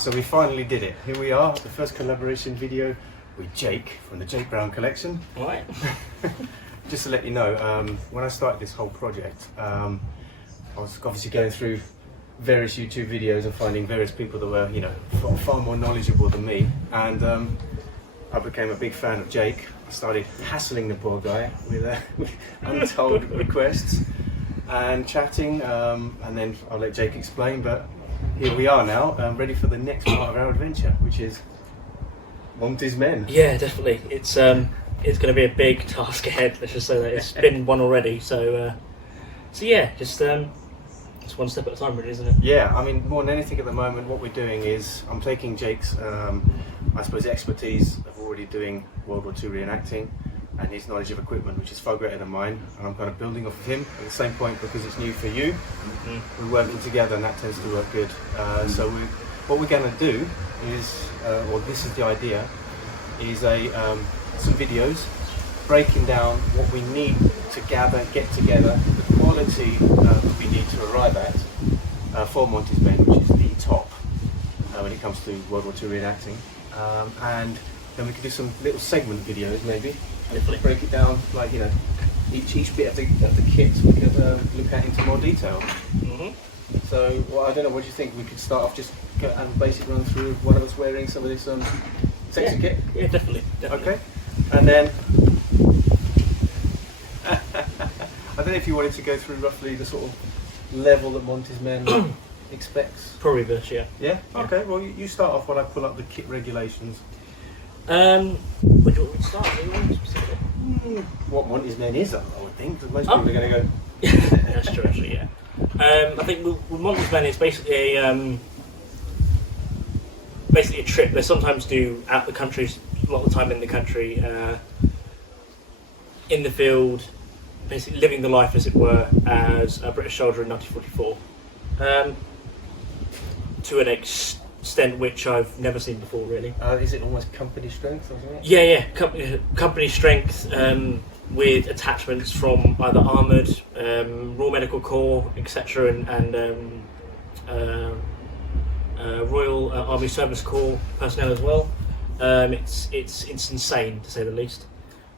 So we finally did it. Here we are, the first collaboration video with Jake from the Jake Brown collection. Right. Just to let you know, when I started this whole project, I was obviously going through various YouTube videos and finding various people that were, you know, far more knowledgeable than me. And I became a big fan of Jake. I started hassling the poor guy with untold requests and chatting, and then I'll let Jake explain. But here we are now, ready for the next part of our adventure, which is Monty's Men. Yeah, definitely. It's going to be a big task ahead. Let's just say that it's been one already. So yeah, just one step at a time, really, isn't it? Yeah, I mean, more than anything at the moment, what we're doing is I'm taking Jake's, I suppose, expertise of already doing World War II reenacting and his knowledge of equipment, which is far greater than mine, and I'm kind of building off of him at the same point because it's new for you. Mm-hmm. We're working together, and that tends to work good. So what we're going to do is, well, this is the idea, is some videos breaking down what we need to gather, get together, the quality that we need to arrive at for Monty's Men, which is the top when it comes to World War II reenacting. And then we could do some little segment videos, maybe. Definitely. Break it down, like, you know, each bit of the kit we could look at into more detail. Mm-hmm. So, well, I don't know, what do you think? We could start off just and basic run through one of us wearing some of this sexy kit? Yeah, definitely. Okay. And then, I don't know if you wanted to go through roughly the sort of level that Monty's Men expects. Probably this, yeah. Yeah? Okay, well, you start off while I pull up the kit regulations. Where do you want me to start? What Monty's Men is, I would think, because most people are going to go... That's true, actually, yeah. I think with Monty's Men, it's basically a trip. They sometimes do out the country, a lot of the time in the country, in the field, basically living the life, as it were, as a British soldier in 1944. To an extent which I've never seen before, really. Is it almost company strength or something? Yeah. Company strength with attachments from either armoured, Royal Medical Corps, etc., and Royal Army Service Corps personnel as well. It's insane, to say the least.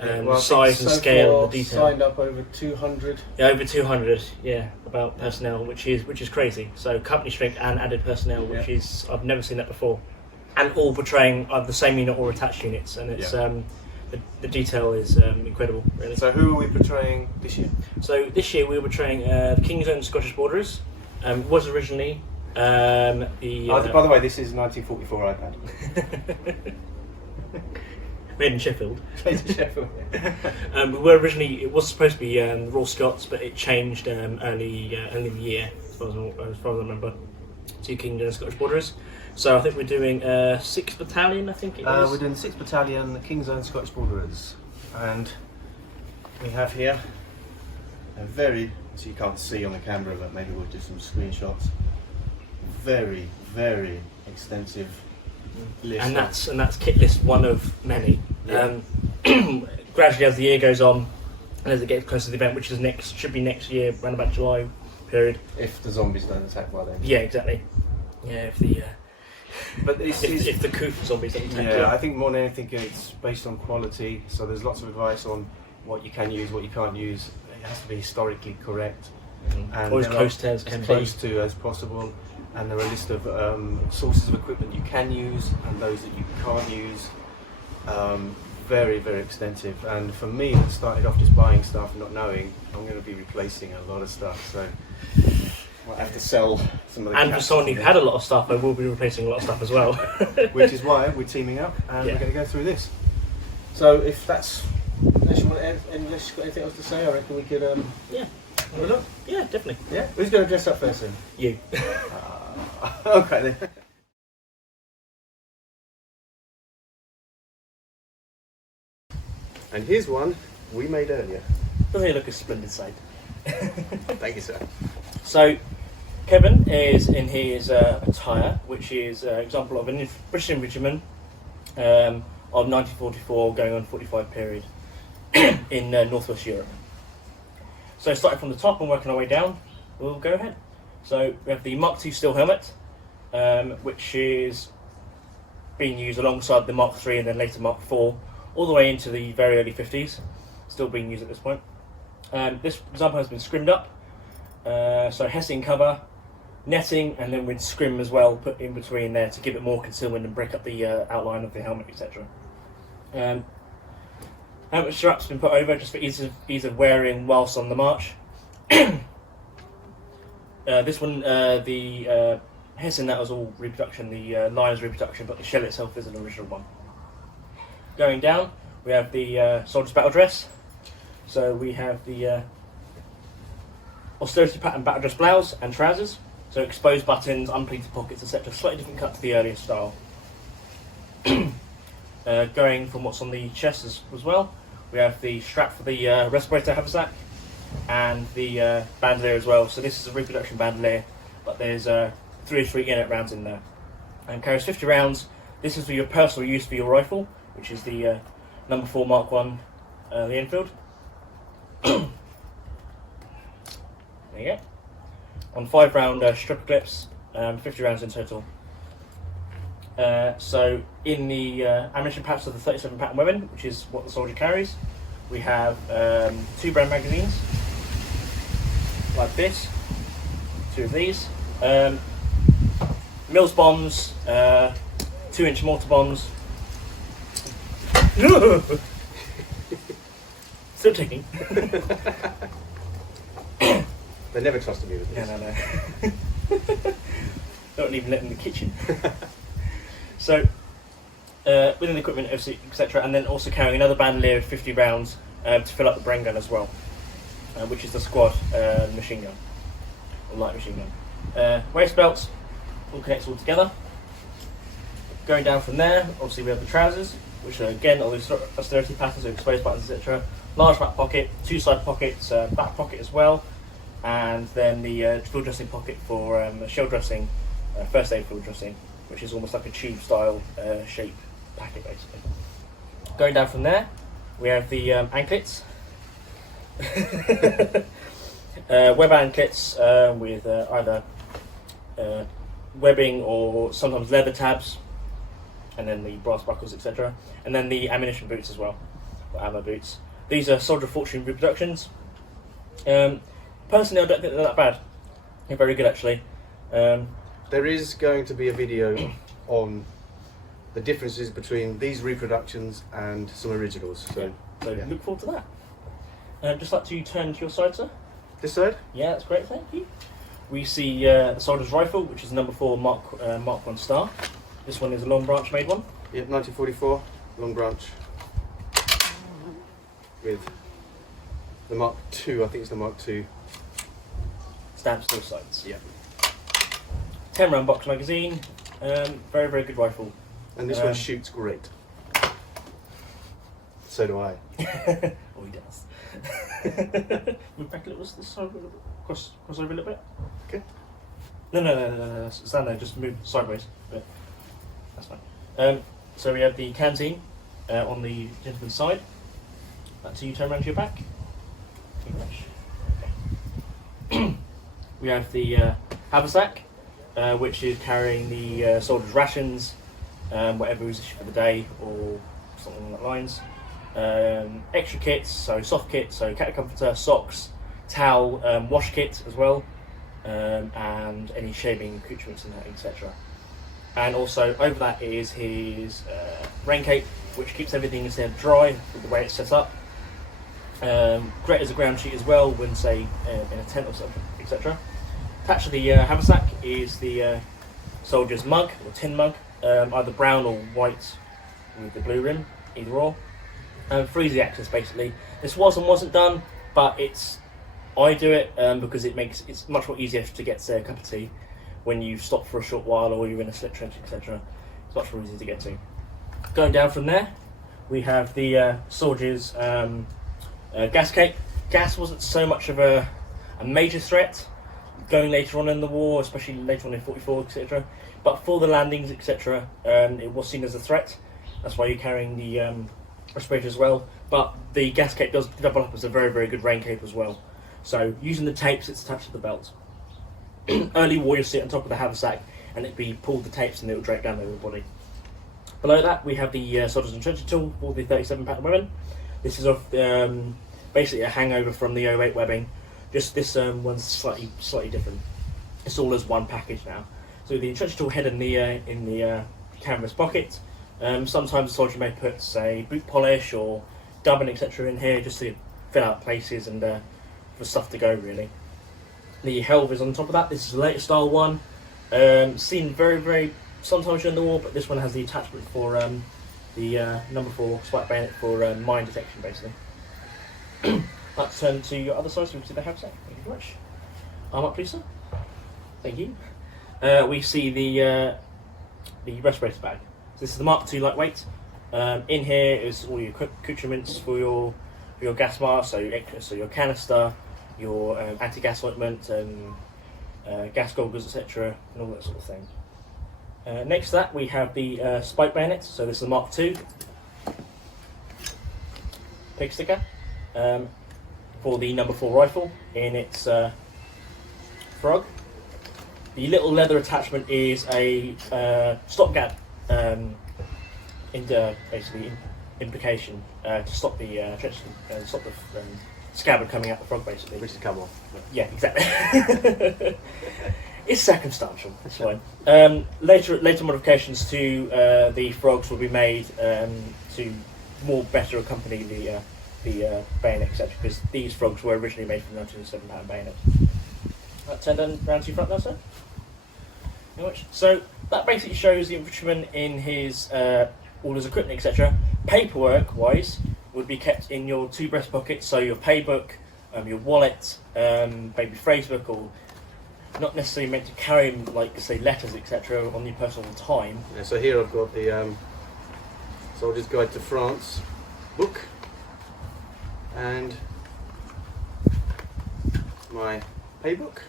Well, the size and scale and the detail. Signed up over 200. Yeah, over 200. Yeah, about personnel, which is crazy. So company strength and added personnel, which is, I've never seen that before, and all portraying either the same unit or attached units, and it's the detail is incredible, really. So who are we portraying this year? So this year we were portraying the King's Own Scottish Borderers. Was originally by the way, this is 1944 iPad. Made in Sheffield. Made in Sheffield. We were originally, it was supposed to be Royal Scots, but it changed early in the year, as far as I remember, to King's Own Scottish Borderers. So I think we're doing 6th Battalion, I think it is. We're doing the 6th Battalion, the King's Own Scottish Borderers. And we have here a very, so you can't see on the camera, but maybe we'll do some screenshots. Very, very extensive list. And that's kit list one of many. Yeah. Gradually, as the year goes on, and as it gets closer to the event, which is should be next year, around about July period. If the zombies don't attack by then. Yeah, exactly. Yeah, if the Koof zombies don't attack. Yeah, I think more than anything, it's based on quality. So there's lots of advice on what you can use, what you can't use. It has to be historically correct, and or as close to as possible. And there are a list of sources of equipment you can use and those that you can't use. Very, very extensive. And for me, that started off just buying stuff and not knowing, I'm going to be replacing a lot of stuff. So I have to sell some of the. And for someone who had a lot of stuff, I will be replacing a lot of stuff as well. Which is why we're teaming up and we're going to go through this. So if that's, unless you've got anything else to say, I reckon we could. Have a look? Yeah, definitely. Yeah. Who's going to dress up first then? You. Okay then. And here's one we made earlier. Doesn't he look a splendid sight? Thank you, sir. So, Kevin is in his attire, which is an example of a British infantryman of 1944 going on 45 period in Northwest Europe. So starting from the top and working our way down, we'll go ahead. So we have the Mark II steel helmet, which is being used alongside the Mark III and then later Mark IV, all the way into the very early 50s, still being used at this point. This example has been scrimmed up, so Hessian cover, netting, and then with scrim as well put in between there to give it more concealment and break up the outline of the helmet, etc. Helmet strap's been put over just for ease of wearing whilst on the march. This one, the Hessian, that was all reproduction, the line's reproduction, but the shell itself is an original one. Going down, we have the soldier's battle dress. So we have the austerity pattern battle dress blouse and trousers. So exposed buttons, unpleated pockets, etc. Slightly different cut to the earlier style. Going from what's on the chest as well, we have the strap for the respirator haversack and the bandolier as well. So this is a reproduction bandolier, but there's 3 inert rounds in there. And carries 50 rounds. This is for your personal use for your rifle, which is the number 4 Mark 1, the Enfield. There you go. On 5 round stripper clips, 50 rounds in total. So in the ammunition pouch of the 37 pattern weapon, which is what the soldier carries, we have 2 brand magazines, like this, 2 of these, Mills bombs, 2-inch mortar bombs. Still ticking. They never trusted me with this. No. Don't even let them in the kitchen. So, within the equipment, etc., and then also carrying another bandolier of 50 rounds to fill up the brain gun as well, which is the squad machine gun, or light machine gun. Waist belts, all connects all together. Going down from there, obviously we have the trousers, which are again all the austerity patterns, so exposed buttons, etc. Large back pocket, 2 side pockets, back pocket as well, and then the field dressing pocket for shell dressing, first aid field dressing, which is almost like a tube style shape packet basically. Going down from there, we have the anklets. Web anklets with either webbing or sometimes leather tabs, and then the brass buckles, etc. And then the ammunition boots as well, or ammo boots. These are Soldier of Fortune reproductions. Personally, I don't think they're that bad. They're very good, actually. There is going to be a video on the differences between these reproductions and some originals. So yeah. Look forward to that. I'd just like to turn to your side, sir. This side? Yeah, that's great, thank you. We see the soldier's rifle, which is number 4 Mark 1 Star. This one is a long branch made one. Yep, 1944, long branch. With the Mark II, I think it's the Mark II. Stamp still sights. Yeah. 10 round box magazine. Very, very good rifle. And this one shoots great. So do I. Oh, he does. Move back a little, this side, cross over a little bit. Okay. No. Stand there, just move sideways. But that's fine. So we have the canteen on the gentleman's side. That's you turn around to your back. Okay. We have the haversack, which is carrying the soldier's rations, whatever was issued for the day, or something along that lines. Extra kits, so soft kit, so cat comforter, socks, towel, wash kit as well, and any shaving accoutrements and that, etc. And also over that is his rain cape, which keeps everything instead dry with the way it's set up. Great as a ground sheet as well when, say, in a tent or something, etc. Attached to the haversack is the soldier's mug, or tin mug, either brown or white with the blue rim, either or. For easy access basically. This wasn't done, but I do it because it's much more easier to get, say, a cup of tea when you stop for a short while or you're in a slip trench, etc. It's much more easy to get to. Going down from there, we have the soldier's gas cape. Gas wasn't so much of a major threat going later on in the war, especially later on in 44, etc. But for the landings, etc., it was seen as a threat. That's why you're carrying the respirator as well. But the gas cape does double up as a very, very good rain cape as well. So using the tapes, it's attached to the belt. Early war, you'll see it on top of the haversack. and it'd be pulled the tapes and it'll drag down over the body. Below that we have the soldier's and trencher tool for the 37 pattern webbing. This is of basically a hangover from the 08 webbing, just this one's slightly different. It's all as one package now. So the trencher tool head in the canvas pocket. Sometimes the soldier may put, say, boot polish or dubbing, etc. in here just to fill out places and for stuff to go, really. The helve is on top of that. This is the later style one. Seen very sometimes during the war, but this one has the attachment for the number 4 spike bayonet for mine detection, basically. Let's turn to your other side so we can see the haversack. Thank you very much. Arm up, please, sir. Thank you. We see the respirator bag. So this is the Mark II lightweight. In here is all your accoutrements for your gas mask, so your canister, your anti-gas ointment, gas goggles, etc., and all that sort of thing. Next to that we have the spike bayonet. So this is the Mark II pig sticker for the number 4 rifle in its frog. The little leather attachment is a stopgap, basically implication to stop the stop the scabbard coming out the frog, basically. Which has come off. Yeah, exactly. It's circumstantial. It's fine. Later modifications to the frogs will be made to more better accompany the bayonet, etc. Because these frogs were originally made for the 1907 pattern bayonet. Turn round to your front now, sir. Very much. So that basically shows the infantryman in his all his equipment, etc. Paperwork-wise, would be kept in your 2 breast pockets. So your paybook, your wallet, maybe phrase book, or not necessarily meant to carry, like, say, letters, etc., on your personal time. Yeah, so here I've got the Soldier's Guide to France book and my paybook.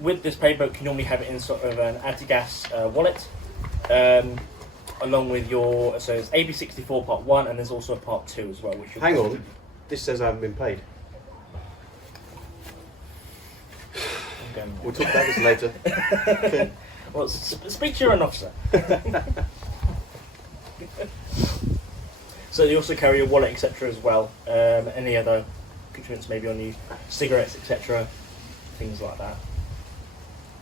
With this paybook, you normally have it in sort of an anti-gas wallet, along with your, so it's AB64 Part 1, and there's also a Part 2 as well. Which Hang on, this says I haven't been paid. We'll talk about this later. Okay. Well, speak to your own officer. So you also carry your wallet, etc. as well. Any other accoutrements maybe on you, cigarettes, etc. Things like that.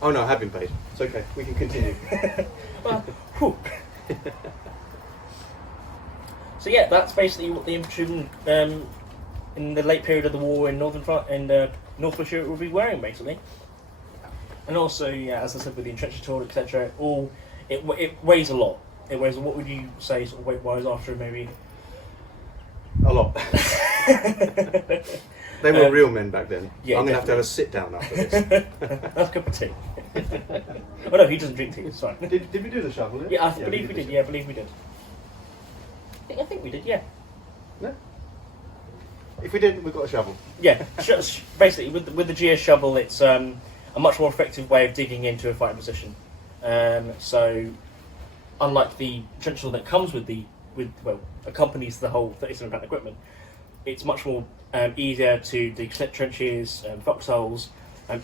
Oh no, I have been paid. It's okay, we can continue. Well, whew. So yeah, that's basically what the infantryman in the late period of the war in North Prussia will be wearing, basically. And also, yeah, as I said, with the entrencher tool, etc., it weighs a lot. It weighs. What would you say, sort of weight-wise, after maybe? A lot. They were real men back then. Yeah, I'm going to have a sit down after this. That's a cup of tea. Oh no, he doesn't drink tea. It's fine. Did we do the shovel? Yeah, I believe we did. Yeah, I believe we did. I think we did. Yeah. No. If we didn't, we've got a shovel. Yeah. Basically, with the GS shovel, it's a much more effective way of digging into a fighting position. So, unlike the trench tool that comes with accompanies the whole 37 pattern equipment, it's much more easier to dig trenches, foxholes,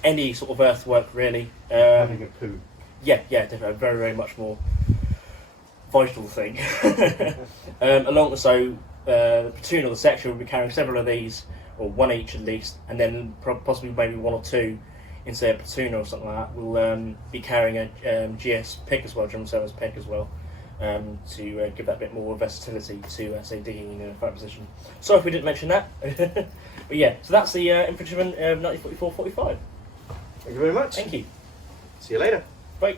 any sort of earthwork, really. Having a poo. Yeah, definitely. Very much more vital thing. Along so the platoon or the section will be carrying several of these, or one each at least, and then possibly maybe 1 or 2 in, say, a platoon or something like that. Will be carrying a GS pick as well, German service pick as well, to give that a bit more versatility to, say, digging in a fight position. Sorry if we didn't mention that. But yeah, so that's the infantryman of 1944-45. Thank you very much. Thank you. See you later. Bye.